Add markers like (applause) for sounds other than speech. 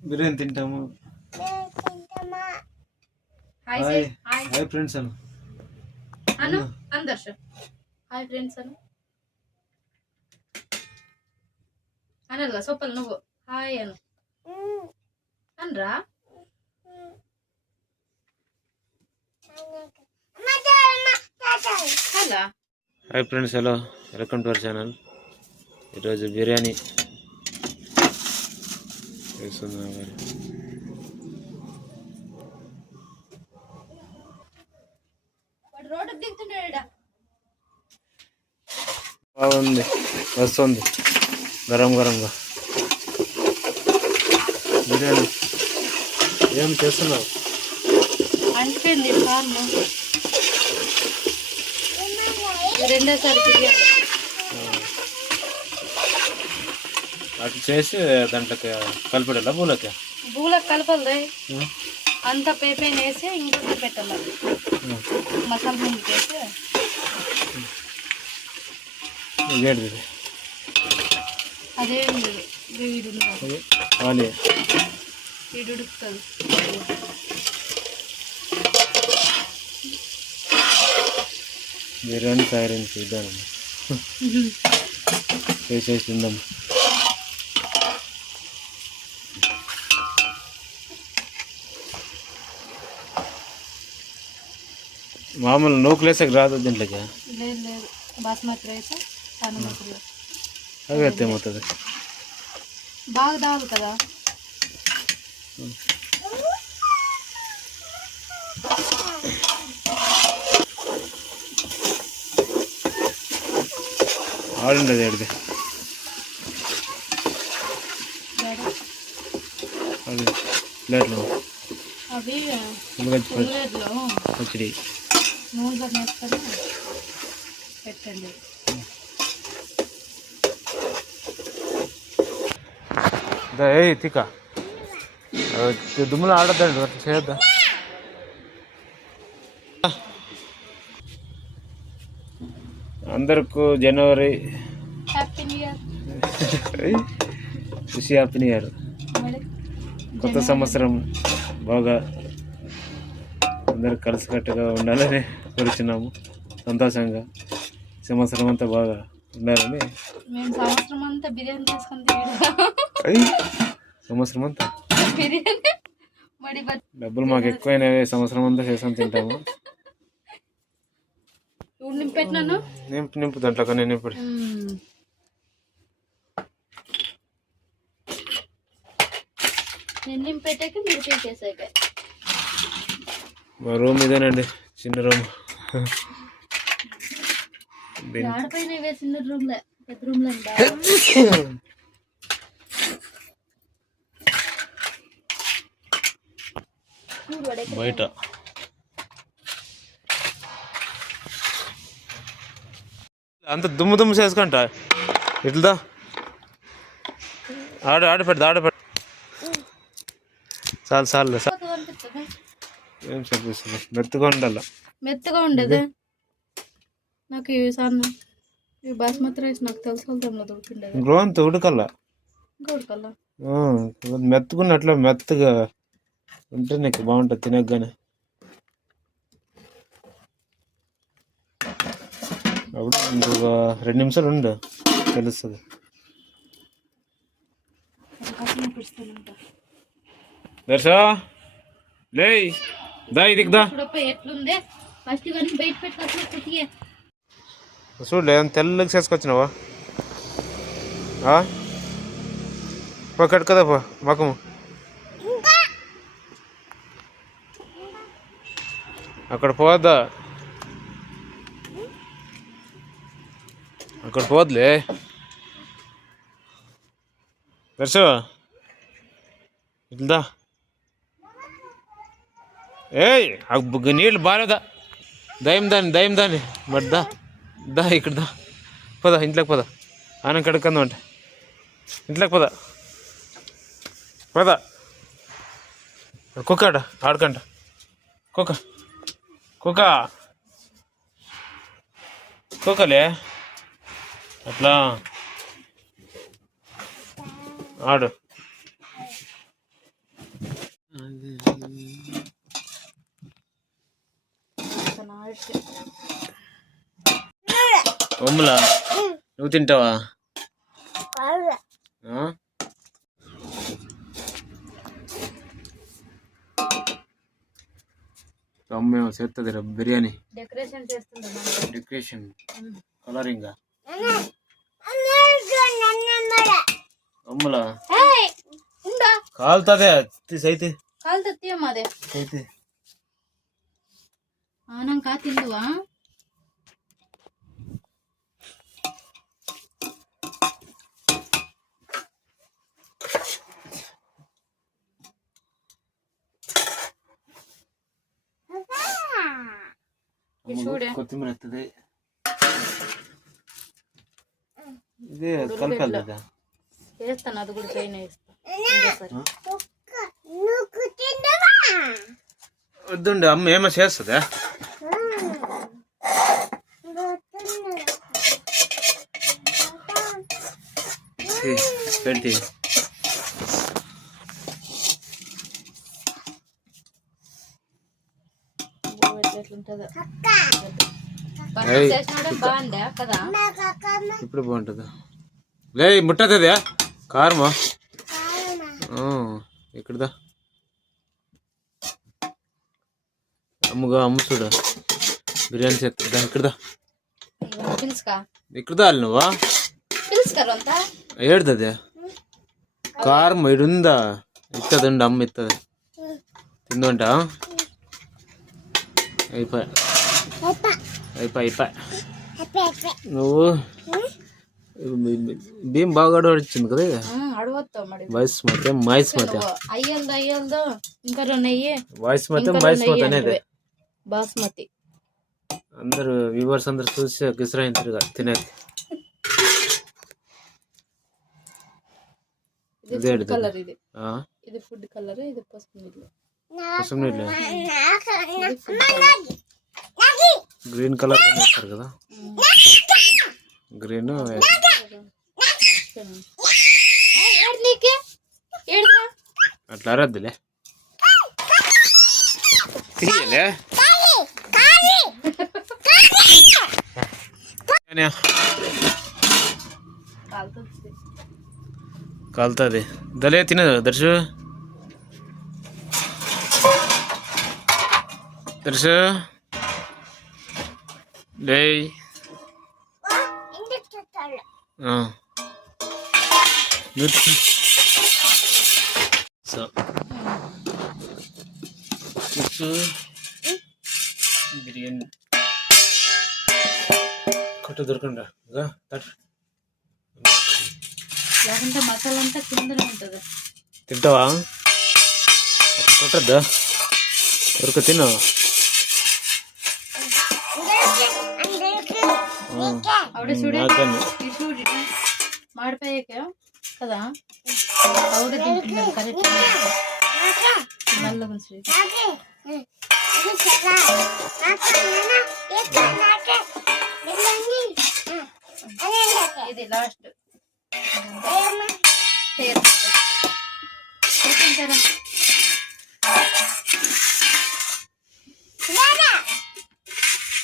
బిర్యానీ తింటాము. Hi hi hi hi friends Anu. Anu అందర్శ hi friends Anu. అనల్గా సొప్పలు నువ్వు. హాయ్ అను. అనరా? హలా. Hi friends hello welcome to our channel ఈరోజు బిర్యానీ దిగుతున్నాడా బాగుంది వస్తుంది. గరం గరంగా. బిర్యానీ. ఏం చేస్తున్నావు? కార్లు రెండోసారి బిర్యానీ. అటు చేసి దాంట్లోకి కలిపడాలా పూలకి బూలకు కలపలదే అంత పేపైన వేసి ఇంకొకటి పెట్టాలి మసాలా ముందు వేసి. వేడిది అదే వీడువాలి వీడు ఉడుకుతుంది. బిర్యానీ తయారైంది చూద్దాం. (laughs) చేసేసి తిందాం. మామూలు నూకులేసాక రాదు దీంట్లోకి లేదు లేదు బాస్మతి రైస్ అనుమతి అవి ఎత్తే ఏమవుతుంది బాగా దావాలి కదా ఆడుండదు ఏడిది డాడీ, అది ప్లేట్లు అవి ఉల్లగడ్డ ప- ఉల్లిగడ్డలో పచ్చడి నూనెలో వేసుకొని పెట్టండి. ఏ తిక్క. దుమ్ములు ఆడద్దండి అట్లా చేయొద్దా? అందరికి జనవరి happy new year Khushi happy new year కొత్త సంవత్సరం బాగా అందరు కలిసికట్టుగా ఉండాలని కోరుచున్నాము సంతోషంగా. సంవత్సరం అంతా బాగా ఉండాలని. మేము సంవత్సరం అంతా బిర్యానీ చేసుకొని తిరిగి అయ్ సంవత్సరం అంతా? బిర్యానీ. మడి బత్ డబ్బులు మాకు ఎక్కువైనవి సంవత్సరం అంతా చేసుకొని తింటాము. ఇప్పుడు నింపి నింపు దాంట్లో కానీ నింపు నేను నింపి పెట్టాక మీరు పీకేసాక మా రూమ్ ఇదేనండి. చిన్న రూమ్. బయట. అంత దుమ్ము దుమ్ము చేసుకుంటా. ఇట్లా ఆడ ఆడ పెడతా ఆడ చాలు చాలు ఏం చెప్పేస్తుంది మెత్తగా ఉండాల? మెత్తగా ఉండేది? నాకు ఇవి సన్న ఇవి బాస్మతి రైస్ నాకు తెలుసు వెళ్తాంలో దొరుకుతుండేది గ్రోంత ఉడకల్లా మెత్తకున్నట్లు మెత్తగా ఉంటే నీకు బాగుంటుంది తినగానే. అప్పుడు ఇంకొక రెండు నిమిషాలు ఉండు తెలుస్తుంది. దర్శా లే దా ఇదికి దా. ఎట్లుందే? ఫస్ట్ ఇవన్నీ బయట పెట్టుకోవచ్చు చూడలే తెల్లకి చేసుకొచ్చినావా? ఆ? పో కట్టుకదా పో మకము అక్కడ పోద్దా అక్కడ పోద్లే దర్శు ఇట్లా ఏయ్ నీళ్ళు బాలేదా? దయం దాన్ని దయం దాన్ని బట్ దా దా ఇక్కడ దా. పద ఇంట్లోకి పద. ఆనం కడుక్కుందాం అంటే. ఇంట్లోకి పద. పద. కుక్క ఆడ ఆడకంట. కుక్క కుక్క. కుక్కలే. అట్లా. ఆడు. తినేస్తున్నా నువ్వు తింటావా? అమ్మేమో చేస్తుంది రా బిర్యానీ. డెకరేషన్ చేస్తుంది కలరింగ్ అమ్మలా కాలుతుంది అయితే కాలుతుంది అయితే అవునంకా తిందువా. కొత్తిమీర ఎత్తది. ఇదే కలపాలి కదా. వేస్తాను అది కూడా పైన వేస్తా. ఇంకోసారి. వద్దుండి అమ్మ ఏమో చేస్తుందా? కదా ఇప్పుడు బాగుంటుందా లే ముట్టదా కారమా ఇక్కడదా అమ్ముగా అమ్ము చూడు బిర్యానీ చేస్తుందా ఇక్కడదా ఇక్కడదా నువ్వా అంతా ఏడుతుంది కారం ఇడుందా ఇత్తదండి అమ్మ ఇత్తది తిందంట అయిపోయా అయిపోయి అయిపోయి నువ్వు బియ్యం బాగా వచ్చింది కదా ఇది. అడగొస్తావు మరి వాయిస్ మొత్తం వాయిస్ మొత్తం అయ్యల్దు అయ్యల్దు ఇంకా రెండు అయ్యి వాయిస్ మొత్తం ఇంకా వాయిస్ రెండు మొత్తం అయ్యి అనేది అంటువే. బాస్మతి అందరు వ్యూవర్స్ అందరు చూసి కిసరాయించారు తినేది ఇది ఇదే ఫుడ్ అడుగుతుంది. కలర్ ఇది ఆ, ఇది ఫుడ్ కలర్ ఇది పసుపు నీళ్ళు పసుపు నీళ్ళు ఇది ఫుడ్ కలర్ గ్రీన్ కలర్ వేస్తారు కదా గ్రీన్ నీకే ఏడురా అట్లా అరద్దులే తీయలే ఏనే? కాలుతుంది దలే తినదు దర్శు దర్శు లే సో బిర్యానీ కొట్టు దొరకండి లేకుంటే మసాలా అంతా కిందనే ఉంటుంది. తింటావా? కొట్టద్దా? దొరక తిను. ఆవిడ. మాడిపోయాక కదా? ఆవిడ కరెక్ట్ నల్ల